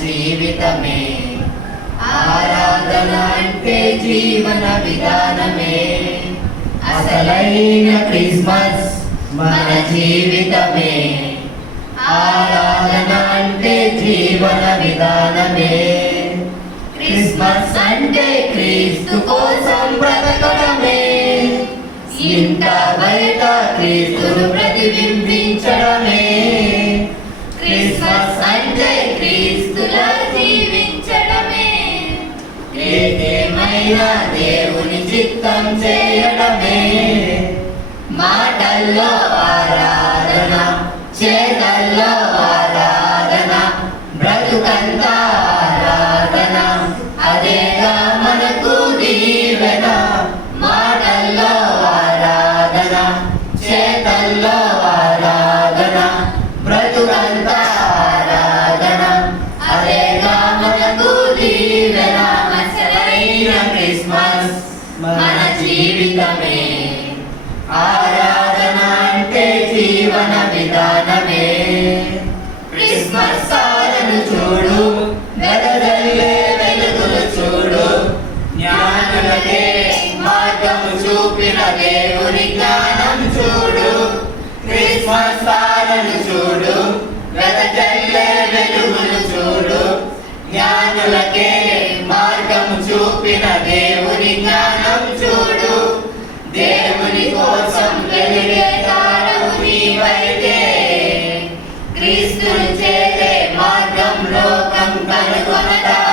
జీవితమే. ఆరాధన అంటే జీవన విధానమే. అసలైన క్రిస్మస్ మన జీవితమే. ఆరాధన అంటే జీవన విధానమే. క్రిస్మస్ అంటే క్రీస్తు కోసం బ్రతకడమే. ఇంత బయట క్రీస్తును ప్రతిబింబించడమే. క్రిస్మస్ అంటే క్రీస్తులా జీవించడమే. ఏదేమైనా దేవుని చిత్తం చేయడమే. మాటల్లో ఆరాధన, చేతల్లో ఆరాధన, బ్రతుకంతా ఆరాధన, అదేగా మనకు దీవెన. మాటల్లో ఆరాధన, చేతల్లో ఆరాధన, బ్రతుకంతా ఆరాధన, అదేగా మనకు దీవెన. అసలైన క్రిస్మస్ మన జీవితమే. ఆరాధన అంటే జీవన విధానమే. క్రిస్మస్ తారను చూడు, వెదజల్లే వెలుగులు చూడు. జ్ఞానులకే మార్గము చూపిన దేవుని జ్ఞానం చూడు. క్రిస్మస్ తారను చూడు, వెదజల్లే వెలుగులు చూడు. జ్ఞానులకే మార్గము చూపిన దేవుని జ్ఞానం చూడు. దేవుని కోసం వెలిగే తారము నీవైతే, క్రీస్తును చేరే మార్గం లోకం కనుగొనదా.